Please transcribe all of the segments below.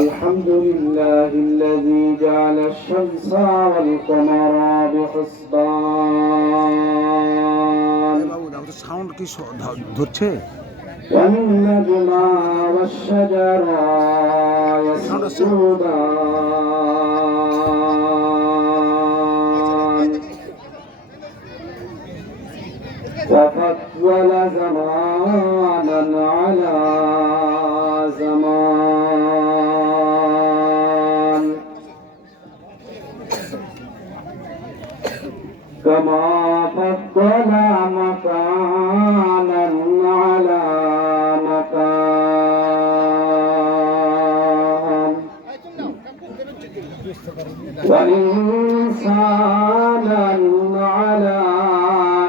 الحمد لله الذي جعل الشمس والقمر بحسبان والنجم والشجر يسجدان وفضل زمانا على زمان كما فضل مكانا على مكان وإنسانا على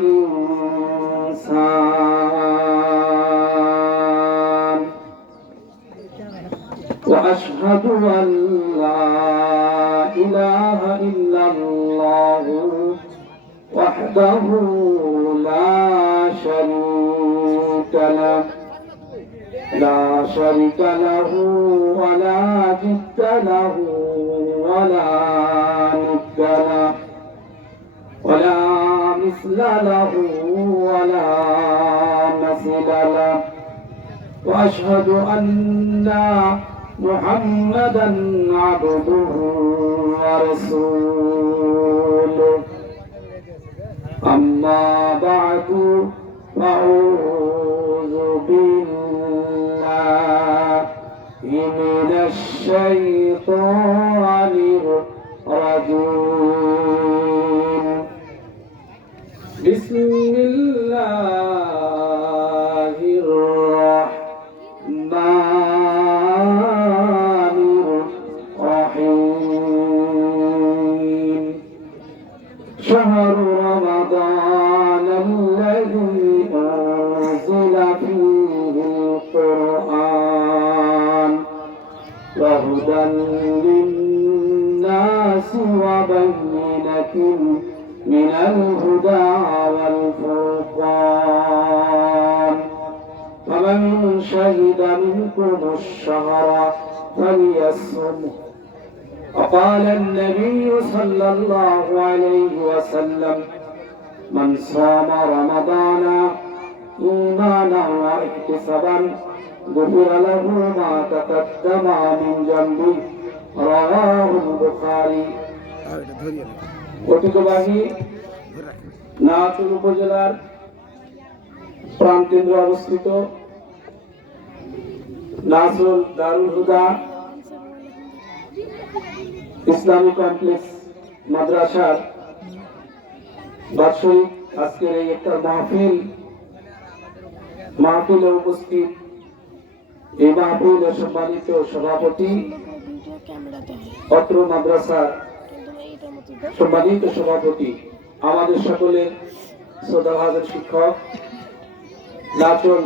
إنسان وأشهد أن لا إله إلا الله وحده لا شريك له ولا جد له ولا ند له ولا مثل له ولا مثل له وأشهد أن محمدا عبده ورسوله أما بعد فأعوذ بالله من الشيطان الرجيم بسم الله الرحمن الرحيم شهر رمضان الذي أنزل فيه القرآن وهدى للناس وبينة من الهدى والفرقان فمن شهد منكم الشهر فليصمه وقال النبي صلى الله عليه وسلم من صام رمضان إيمانا واحتسابا غفر له ما تقدم من ذنبه رواه البخاري ঐতিহ্যবাহী নাটোর উপজেলার প্রাণকেন্দ্রে অবস্থিত নাসরুল দারুল হুদা ইসলামিক কমপ্লেক্স মাদ্রাসার বার্ষিক আজকের এই একটা মাহফিলে উপস্থিত এই মাহফিলের সম্মানিত সভাপতি অত্র মাদ্রাসার সম্মানিত সভাপতি আমাদের সকলের শ্রদ্ধাভাজন শিক্ষক নাটোর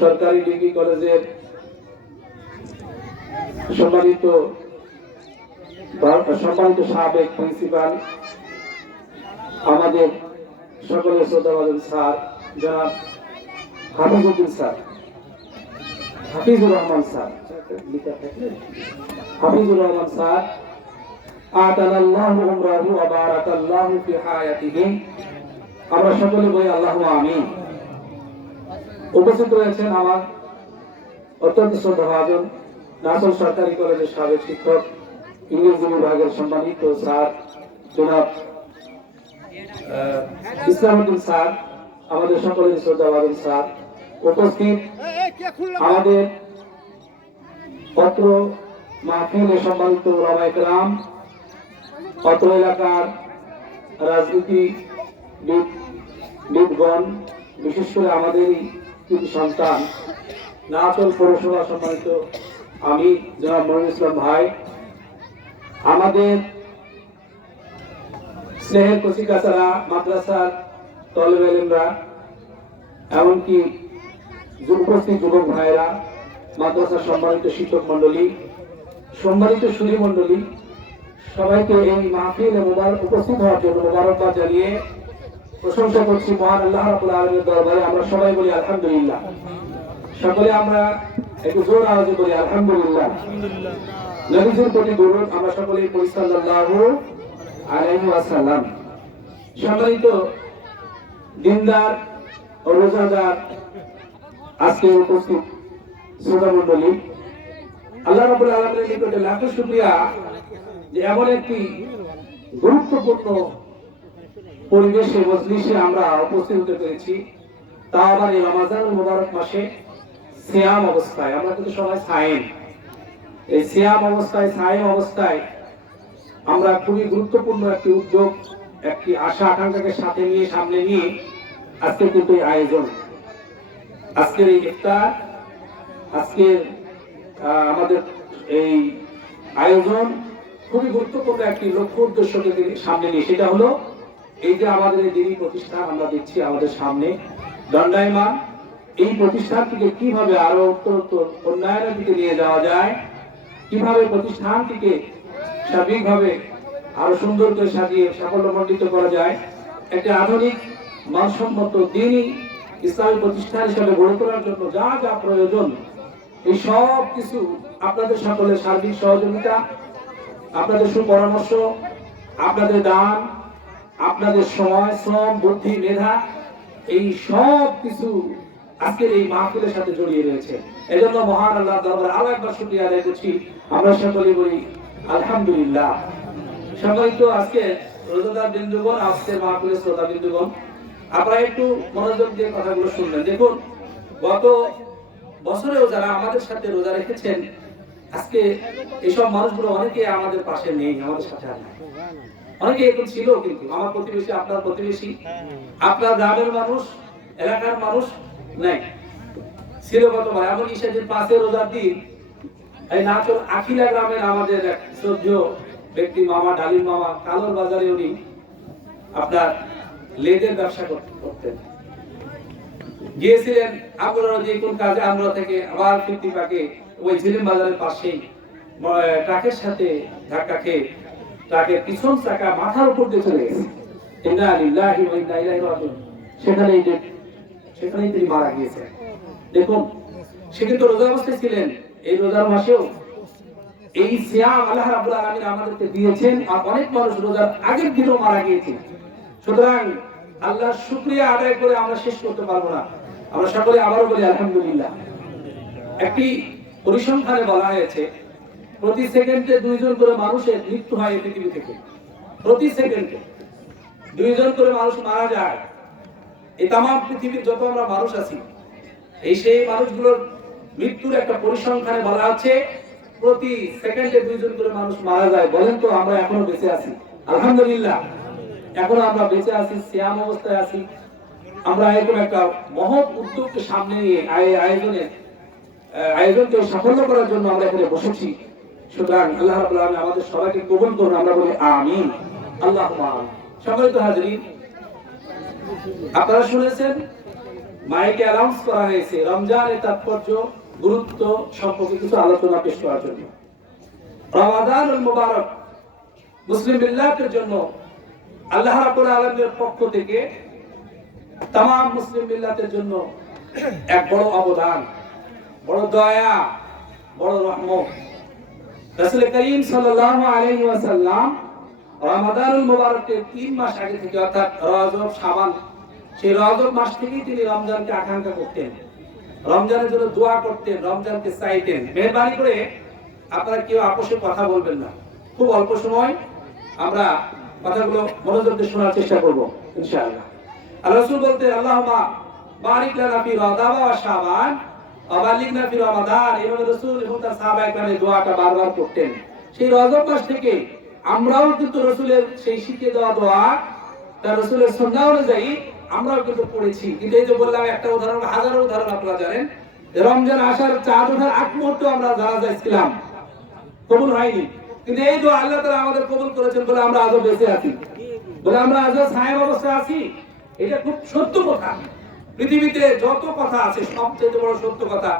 সরকারি ডিগ্রি কলেজের সম্মানিত সাবেক প্রিন্সিপাল আমাদের সকলের শ্রদ্ধাভাজন স্যার জনাব হাফিজুর রহমান স্যার আতানাল্লাহু উমরাহু ওয়া বারাকাল্লাহু ফি হায়াতিহি আমরা সকলে বলি আল্লাহুম্মা আমিন। উপস্থিত রয়েছেন আমার অত্যন্ত শ্রদ্ধাভাজন নাটোর সরকারি কলেজের সাবেক শিক্ষক ইংরেজি বিভাগের সম্মানিত স্যার জনাব ইসলামউদ্দিন স্যার, আমাদের সকলের শ্রদ্ধাভাজন স্যার, উপস্থিত আমাদের পত্র মাহফিলে সম্মানিত ওলামায়ে কেরাম, অত্র এলাকার রাজনীতিবিদগণ, বিশেষ করে আমাদেরই কৃতি সন্তান নাটোর পৌরসভা সম্মানিত আমি জনাব মনিরুল ইসলাম ভাই, আমাদের স্নেহের কচিকাচারা মাদ্রাসার তলেব এলেমরা, এমনকি উপস্থিত যুবক ভাইয়েরা, মাদ্রাসার সম্মানিত শিক্ষক মন্ডলী, সম্মানিত সুধী মন্ডলী, সবাইকে এই মাহফিলে উপস্থিত হওয়ার জন্য মোবারকবাদ জানিয়ে প্রশংসা করছি মহান আল্লাহ রাব্বুল আলামিনের দরবারে। আমরা সবাই বলি আলহামদুলিল্লাহ। সকলে আমরা একটু জোর আওয়াজে বলি আলহামদুলিল্লাহ। নবীজির প্রতি দরুদ আমরা সকলেই পড়ি সাল্লাল্লাহু আলাইহি ওয়াসাল্লাম। সম্মানিত দিনদার ও রোজাদার আজকে উপস্থিত শ্রোতা মণ্ডলী, আল্লাহ রাব্বুল আলামিনের নিকটে লাখো শুকরিয়া যে এমন একটি গুরুত্বপূর্ণ পরিবেশে মজলিসে আমরা উপস্থিত হতে পেরেছি, তা আবার এই রমাজানুল মুবারক মাসে সিয়াম অবস্থায়। আমরা কিন্তু সবাই সায়েম। এই সিয়াম অবস্থায়, সায়েম অবস্থায় আমরা খুবই গুরুত্বপূর্ণ একটি উদ্যোগ, একটি আশা আকাঙ্ক্ষাকে সাথে নিয়ে সামনে নিয়ে আজকে কিন্তু এই আয়োজন, আজকের এই ইফতার, আজকের আমাদের এই আয়োজন খুবই গুরুত্বপূর্ণ একটি লক্ষ্য উদ্দেশ্যকে সামনে নিয়ে। সেটা হলো এই যে আমাদের এই দিনী প্রতিষ্ঠান আমরা দেখছি আমাদের সামনে দণ্ডায়মান, এই প্রতিষ্ঠানটিকে কিভাবে আরো উত্তরোত্তর উন্নয়নের দিকে নিয়ে যাওয়া যায়, কিভাবে প্রতিষ্ঠানটিকে সার্বিকভাবে আরো সুন্দর করে সাজিয়ে সাফল্যমণ্ডিত করা যায়, একটা আধুনিক মানসম্মত দিনী ইসলামী প্রতিষ্ঠান হিসেবে গড়ে তোলার জন্য যা যা প্রয়োজন, এই সব কিছু আপনাদের সকলের সার্বিক সহযোগিতা, আপনাদের সুপরামর্শ, আপনাদের দান, আপনাদের সময়, শ্রম, বুদ্ধি, মেধা, এই সব কিছু আজকের এই মাহফিলের সাথে জড়িয়ে রয়েছে। এজন্য মহান আল্লাহর দরবারে আরো একবার শুকরিয়া আদায় করছি। আমরা সকলে বলি আলহামদুলিল্লাহ। সম্মানিত আজকে রোজাদার বিন্দুগণ, আজকের মাহফিলের শ্রোতা বিন্দুগণ, আপনারা একটু মনোযোগ দিয়ে কথাগুলো শুনবেন। দেখুন, গত বছরেও যারা আমাদের সাথে রোজা রেখেছেন, আজকে এইসব মানুষগুলো অনেকে আমাদের পাশে নেই, আমাদের সাথে আর নাই। অনেকে এখন ছিল, কিন্তু আমার প্রতিবেশী, আপনার প্রতিবেশী, আপনার গ্রামের মানুষ, এলাকার মানুষ নাই, ছিল গতবার। এমন সেদিন 5 রোজার দিন এই নাচল আখিলা গ্রামের আমাদের এক শ্রদ্ধেয় ব্যক্তি মামা, ডালিম মামা, কালোর বাজারে উনি আপনার লেদের ব্যবসা করতেন। গিয়েছিলেন আমরা যে কোন কাজে, আমরা থেকে আবার ফিরতি পাকে ওই ঝিলিম বাজারের পাশেই ট্রাকের সাথে ধাক্কা খেয়ে ট্রাকের পিছন চাকা মাথার উপর দিয়ে চলে গেছে। ইন্না লিল্লাহি ওয়া ইন্না ইলাইহি রাজিউন। সেখানেই তিনি মারা গিয়েছেন। দেখুন, সে কিন্তু রোজা অবস্থায় ছিলেন। এই রোজার মাসেও এই সিয়াম আল্লাহ রাব্বুল আলামিন আমাদেরকে দিয়েছেন, আর অনেক মানুষ রোজার আগের দিনও মারা গিয়েছে। সুতরাং আল্লাহর শুকরিয়া আদায় করে আমরা শেষ করতে পারবো না। আমরা সকলে আবারও বলি আলহামদুলিল্লাহ। একটি পরিসংখ্যানে বলা হয়েছে প্রতি সেকেন্ডে 2 জন করে মানুষের মৃত্যু হয় এই পৃথিবী থেকে। প্রতি সেকেন্ডে 2 জন করে মানুষ মারা যায়। এই তাম পৃথিবীর যত আমরা মানুষ আছি, এই সেই মানুষগুলোর মৃত্যুর একটা পরিসংখ্যানে বলা আছে প্রতি সেকেন্ডে 2 জন করে মানুষ মারা যায়। বলেন তো আমরা এখনো বেঁচে আছি? আলহামদুলিল্লাহ, এখনো আমরা বেঁচে আছি, সিয়াম অবস্থায় আছি। আমরা এরকম একটা মহৎ উদ্যোগকে সামনে নিয়ে আয়োজনকে সাফল্য করার জন্য আমরা এখানে বসেছি। সুতরাং আল্লাহ রাব্বুল আলামিন আমাদের সবাইকে কবুল করুন। আমরা বলি আমিন, আল্লাহুম্মা আমিন। সম্মানিত হাজিরিন, আপনারা শুনেছেন মাইকে অ্যানাউন্স করা হয়েছে রমজানের তাৎপর্য, গুরুত্ব সম্পর্কে কিছু আলোচনা পেশ করার জন্য। রমাদানুল মুবারক মুসলিম মিল্লাতের জন্য আল্লাহ রাব্বুল আলামিনের পক্ষ থেকে তামাম মুসলিম মিল্লাতের জন্য এক বড় অবদান, বড় দয়া, বড় রহমত। রাসূল করিম সাল্লাল্লাহু আলাইহি ওয়াসাল্লাম রমাদানুল মুবারকের 3 মাস আগে থেকে, অর্থাৎ রজব, শাবান, সেই রজব মাস থেকেই তিনি রমজানকে আকাঙ্ক্ষা করতেন, রমজানের জন্য দোয়া করতেন, রমজানকে চাইতেন। মেহেরবানি করে আপনারা কেউ আপোষে কথা বলবেন না। খুব অল্প সময় আমরা কথাগুলো মনোযোগ দিয়ে শোনার চেষ্টা করব ইনশাআল্লাহ। আর রাসূল বলতেন আল্লাহুম্মা বারিক লানা ফি রজব ওয়া শাবান ওয়া বাল্লিগনা ফি রমাদান। এভাবে রাসূল এবং তার সাহাবায়ে কেরাম এই দোয়াটা বারবার করতেন। সেই রজব মাস থেকে আমরাও কিন্তু রাসূলের সেই শিখিয়ে দেওয়া দোয়া, তার রাসূলের সুন্নাহ অনুযায়ী আমরাও কিন্তু পড়েছি। কিন্তু এই যে বললাম একটা উদাহরণ, হাজারো উদাহরণ আপনারা জানেন। রমজান আসার চাঁদ ওঠার আগ মুহূর্তে আমরা জানাজা ছিলাম, কবুল হয়নি। কিন্তু এই দোয়া আল্লাহ তাআলা আমাদের কবুল করেছেন বলে আমরা আজও বেঁচে আছি, বলে আমরা আজও সায়েম অবস্থায় আছি। এটা খুব সত্য কথা। পৃথিবীতে যত কথা আছে সবচেয়ে বড় সত্য কথা,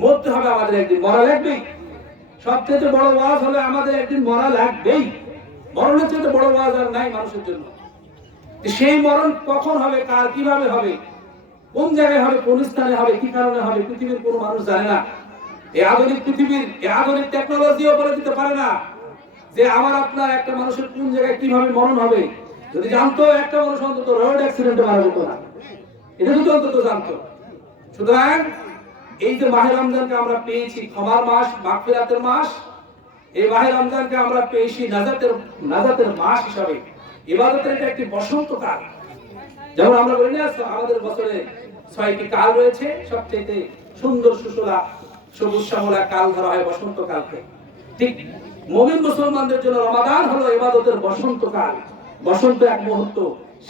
মরতে হবে আমাদের, একদিন মরা লাগবেই। সবচেয়ে বড় ওয়াজ হলে আমাদের একদিন মরা লাগবেই। মরণের চেয়ে বড় ওয়াজ আর নাই মানুষের জন্য। সেই মরণ কখন হবে, কার কিভাবে হবে, কোন জায়গায় হবে, কোন স্থানে হবে, কি কারণে হবে, পৃথিবীর কোনো মানুষ জানে না। এই আধুনিক পৃথিবীর এই আধুনিক টেকনোলজিও বলে দিতে পারে না যে আমার আপনার একটা মানুষের কোন জায়গায় কিভাবে মরণ হবে। যদি জানতো একটা মানুষ অন্তত রোড অ্যাক্সিডেন্টে মারা যেত না, এটা যদি অন্তত জানতো। সুতরাং এই যে মাহে রমজানকে আমরা পেয়েছি ক্ষমার মাস, মাগফিরাতের মাস, এই মাহে রমজানকে আমরা পেয়েছি নাজাতের মাস হিসাবে। ইবাদতের এটা একটি বসন্তকাল। যেমন আমরা বলি না আমাদের বছরে 6টি কাল রয়েছে, সবচেয়ে সুন্দর সুশোলা সবুজ শ্যামলা কাল ধরা হয় বসন্তকালকে। ঠিক মুমিন মুসলমানদের জন্য রমাদান হলো ইবাদতের বসন্তকাল। বসন্ত এক মুহূর্ত,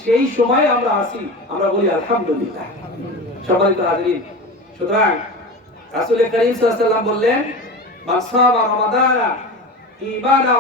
সেই সময় আমরা আসি, আমরা বলি আলহামদুলিল্লাহ। সম্মানিত হাজিরিন, সুতরাং রাসূল করিম সাল্লাল্লাহু আলাইহি ওয়াসাল্লাম বললেন মান সামা রমাদানা ঈমানান